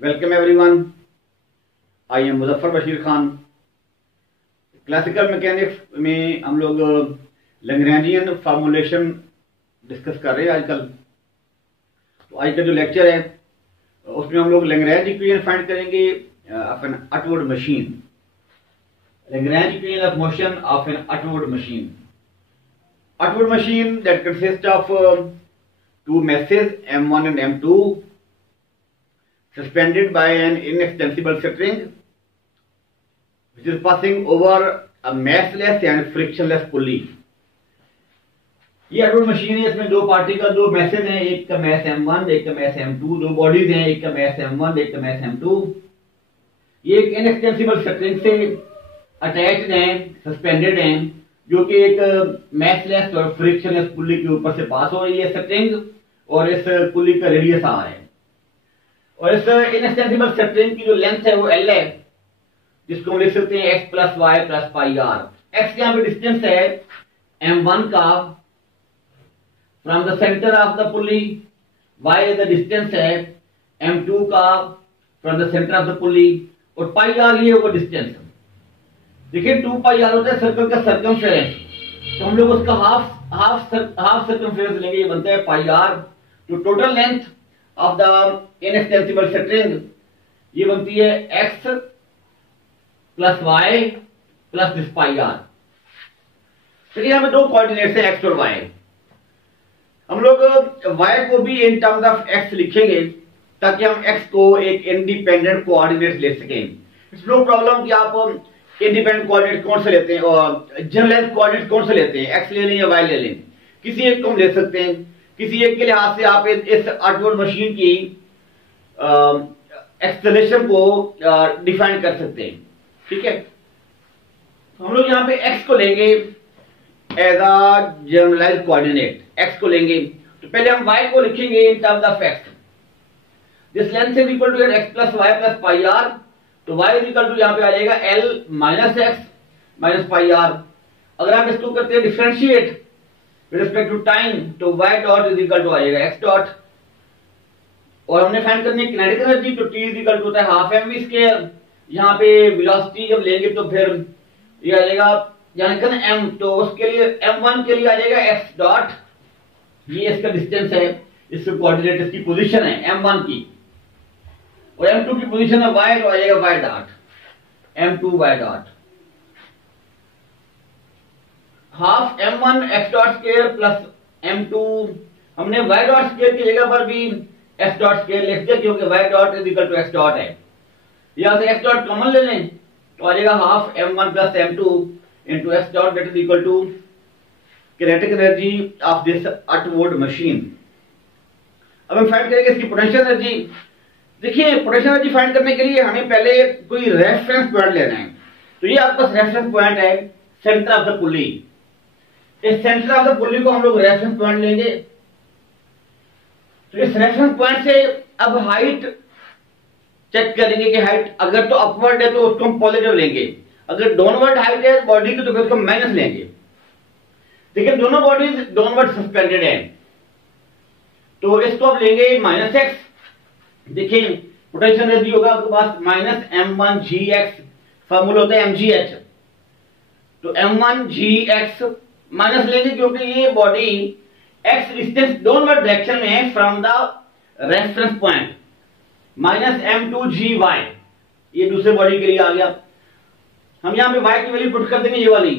Welcome everyone. I am Muzaffar Bashir Khan. Classical mechanics में हम लोग लैग्रेंजियन फार्मूलेशन डिस्कस कर रहे हैं आजकल। तो आज का जो लेक्चर है उसमें हम लोग लैग्रेंज इक्वेशन फाइंड करेंगे of an upward machine. Lagrange equation of motion of an upward machine. Upward machine that consists of two masses m1 and m2 suspended by an inextensible string which is passing over a massless and frictionless pulley। ये upward machine है। इसमें दो party का दो message हैं, एक का mess m1 एक का मैस m2। दो बॉडीज हैं, एक का मैस m1 एक का मैस m2। ये एक इनएक्सटेंसिबल स्ट्रिंग से अटैच्ड हैं, सस्पेंडेड हैं, जो कि एक मैसलेस और फ्रिक्शनलेस पुल्ली के ऊपर से पास हो रही है स्ट्रिंग, और इस पुल्ली का रेडियस आर है। और इस इनएक्सटेंसिबल स्ट्रिंग की जो लेंथ है वो एल है, जिसको हम लिख सकते हैं x plus y plus pi r. X यहाँ पे डिस्टेंस है m1 का from the centre of the pulley, y the distance है m2 का from the centre of the pulley, और पाई आर ये वो डिस्टेंस। देखिए 2 पाई आर होता है सर्कल का सर्कमफेरेंस, तो हम लोग उसका हाफ सर्कमफेरेंस लेंगे, ये बनता है पाई आर। तो total length of the inextensible string ये बनती है x plus y plus this pi r. तो यहाँ पे दो कोऑर्डिनेट्स हैं एक्स और वाई। हम लोग वाई को भी इन टर्म्स ऑफ एक्स लिखेंगे ताकि हम एक्स को एक इंडिपेंडेंट कोऑर्डिनेट ले सकें। इट्स नो प्रॉब्लम कि आप इंडिपेंडेंट कोऑर्डिनेट कौन से लेते हैं और जनरलाइज्ड कोऑर्डिनेट कौन से लेते हैं, एक्स ले लें या वाई ले लें, किसी एक को हम ले सकते हैं। किसी एक के लिहाज से आप इस अपवर्ड मशीन की एक्सेलरेशन को डिफाइन कर सकते हैं। ठीक है, तो हम लोग यहाँ पे एक्स को लेंगे as a generalised coordinate, x को लेंगे। तो पहले हम वाई को लिखेंगे in terms of x. This length is equal to x plus y plus pi r. तो y इज इक्वल टू यहाँ पे आ जाएगा l minus x minus pi r. अगर आप इसको करते हैं differentiate with respect to time, तो y dot is equal to आ जाएगा x डॉट। और हमने फाइंड करनी है किनेटिक एनर्जी, तो t इज इक्वल टू होता है हाफ mv स्क्वायर। यहाँ पे वेलोसिटी जब लेंगे तो फिर ये आ जाएगा यानी कि m, तो उसके लिए m1 के लिए आ जाएगा x डॉट, ये इसका डिस्टेंस है, इसके कोऑर्डिनेट इसकी पोजीशन है m1 की, और m2 की पोजीशन है y, तो आ जाएगा y dot m2 y dot. Half m1 x dot square plus m2, हमने y डॉट स्क्वायर की जगह पर भी x डॉट स्क्वायर लिख दिया क्योंकि y dot is equal to x dot है। यहां से x डॉट कॉमन ले लें तो आ जाएगा half m1 plus m2 into x dot that is equal to kinetic energy of this अपवर्ड मशीन। अब हम फाइंड करेंगे इसकी पोटेंशियल एनर्जी। देखिए पोटेंशियल एनर्जी फाइंड करने के लिए हमें पहले कोई रेफरेंस पॉइंट लेना है। तो ये आपका रेफरेंस पॉइंट है सेंटर ऑफ द पुल्ली। इस सेंटर ऑफ द पुल्ली को हम लोग रेफरेंस पॉइंट लेंगे। तो इस रेफरेंस पॉइंट से अब हाइट चेक करेंगे कि हाइट अगर तो अपवर्ड है तो उसको हम पॉजिटिव लेंगे, अगर डाउनवर्ड हाइट है बॉडी की तो फिर उसको माइनस लेंगे। देखिए दोनों बॉडीज डाउनवर्ड सस्पेंडेड है, तो इसको अब लेंगे माइनस एक्स। देखिए पोटेंशियल एनर्जी होगा आपके पास माइनस m1 gx, फार्मूला होता है mgh। तो m1 gx माइनस लेंगे क्योंकि ये body x distance downward direction में है from the reference point, minus m2 gy, ये दूसरे बॉडी के लिए आ गया। हम यहां पे y की वैल्यू पुट कर देंगे ये वाली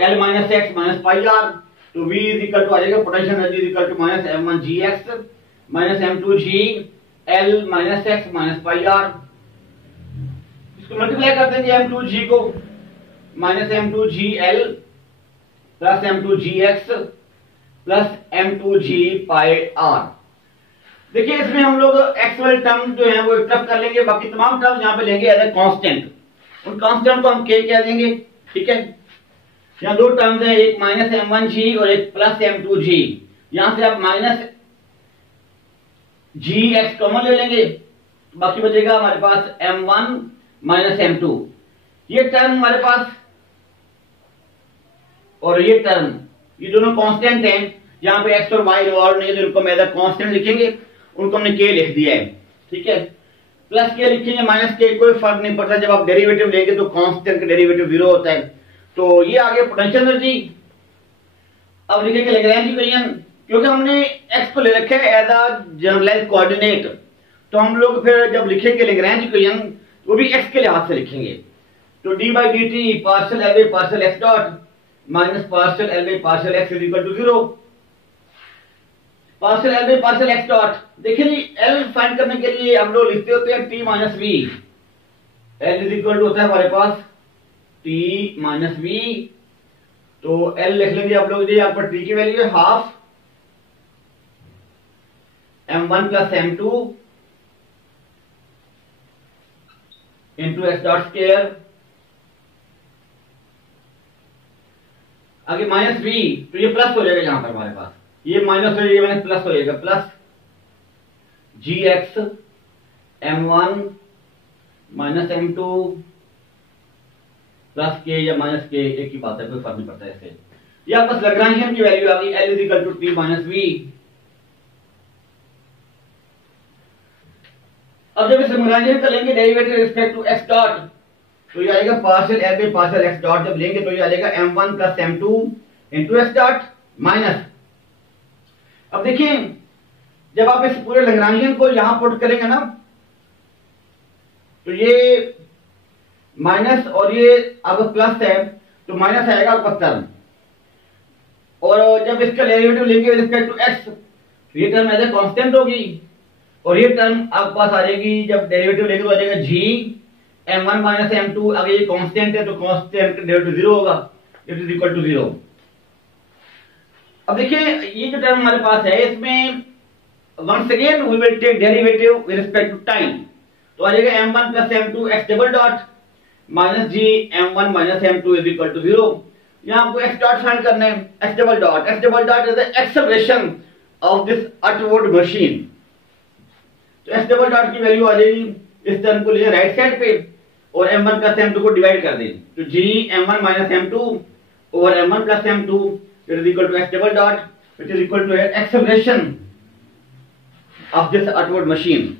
l minus x minus pi r. तो v इज इक्वल टू आ जाएगा potential energy is equal to minus m1 gx minus m2 g l minus x minus pi r. इसको मल्टीप्लाई कर देंगे m2 g को, minus m2 g l plus m2 g x plus m2 g pi r. देखिए इसमें हम लोग x वाले term जो है वो एक तरफ कर लेंगे, बाकी तमाम टर्म यहाँ पे लेंगे एज ए कांस्टेंट। उन कांस्टेंट को हम k कह देंगे। ठीक है, यहाँ दो टर्म्स है, एक माइनस m1 g और एक प्लस m2 g। यहां से आप माइनस gx कॉमन ले लेंगे, बाकी बचेगा हमारे पास m1 माइनस m2। ये टर्म हमारे पास और ये टर्म, ये दोनों कांस्टेंट हैं। यहाँ पे x और y रिवॉल्व नहीं है, तो इनको मैं कांस्टेंट लिखेंगे, उनको हमने k लिख दिया है। ठीक है, प्लस के लिखेंगे माइनस के, कोई फर्क नहीं पड़ता, जब आप डेरिवेटिव लेंगे तो कांस्टेंट का डेरिवेटिव 0 होता है। तो ये आ गया पोटेंशियल एनर्जी। अब लिखेंगे लैग्रेंज इक्वेशन, क्योंकि हमने x को ले रखा है एज अ जनरलाइज्ड कोऑर्डिनेट, तो हम लोग फिर जब लिखेंगे लैग्रेंज इक्वेशन वो भी x के लिहाज से लिखेंगे। तो d by d t partial l by partial x dot minus partial l by partial x is equal to 0। Partial l by partial x dot, देखिए जी एल फाइंड करने के लिए हम लोग लिखते होते हैं t minus v. L is equal to होता है हमारे पास टी माइनस वी, तो एल लिख लेंगे आप लोग, यहाँ पर टी की वैल्यू है half m1 plus m2 into x dot square, आगे माइनस v, तो ये प्लस हो जाएगा यहां पर हमारे पास, ये माइनस हो जाएगा प्लस हो जाएगा, plus g x m1 minus m2 plus के या माइनस के, एक ही बात है, कोई फर्क नहीं पड़ता इससे। यहां पर लैग्रांजियन की वैल्यू आ गई L is equal to t minus v. अब जब इसे लैग्रांजियन का लेंगे derivative respect to x dot, तो ये आएगा partial l by partial x dot, जब लेंगे तो ये आ जाएगा m1 plus m2 into x dot minus. अब देखिए जब आप इस पूरे लैग्रांजियन को यहां पुट करेंगे ना, तो ये माइनस और ये अगर प्लस है तो माइनस आएगा आपका टर्म, और जब इसका डेरिवेटिव लेंगे विद रिस्पेक्ट टू एक्स तो ये टर्म एज ए कांस्टेंट होगी, और ये टर्म आपके पास आ जाएगी, जब डेरिवेटिव लेंगे तो आ जाएगा जी m1 माइनस m2, अगर ये कांस्टेंट है तो कांस्टेंट का डेरिवेटिव 0 होगा, इट इज इक्वल टू 0। अब देखिए ये जो टर्म हमारे पास है इसमें once again we will take derivative with respect to time, तो आ जाएगा m1 plus m2 x double dot minus g m1 minus m2 is equal to 0। यहां आपको x डॉट फाइंड करना है, x double dot is the acceleration of this अपवर्ड machine, तो x double dot की वैल्यू आ जाएगी, इस टर्म को ले राइट साइड पे और m1 प्लस m2 को डिवाइड कर दें, तो g m1 minus m2 over m1 plus m2 is equal to x double dot which is equal to acceleration of this अपवर्ड मशीन।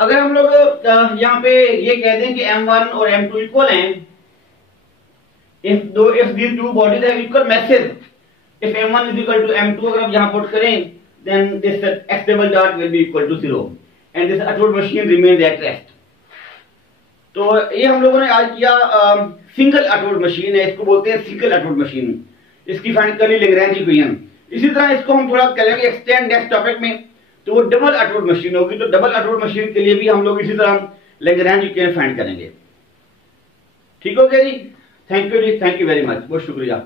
अगर हम लोग यहाँ पे ये कह दें कि m1 और m2 इक्वल हैं, if these two bodies have equal masses, if m1 is equal to m2, अगर आप यहाँ पुट करें then this x double dot will be equal to 0 and this upward machine remains at rest। तो ये हम लोगों ने आज किया सिंगल अपवर्ड मशीन है, इसको बोलते हैं सिंगल अपवर्ड मशीन, इसकी फाइंड कर ली लैग्रेंज इक्वेशन। इसी तरह इसको हम थोड़ा करेंगे एक्सटेंड नेक्स्ट टॉपिक में, तो वो डबल अपवर्ड मशीन होगी, तो डबल अपवर्ड मशीन के लिए भी हम लोग इसी तरह लैग्रेंज इक्वेशन फाइंड करेंगे। ठीक हो गया जी, थैंक यू जी, थैंक यू वेरी मच, बहुत शुक्रिया।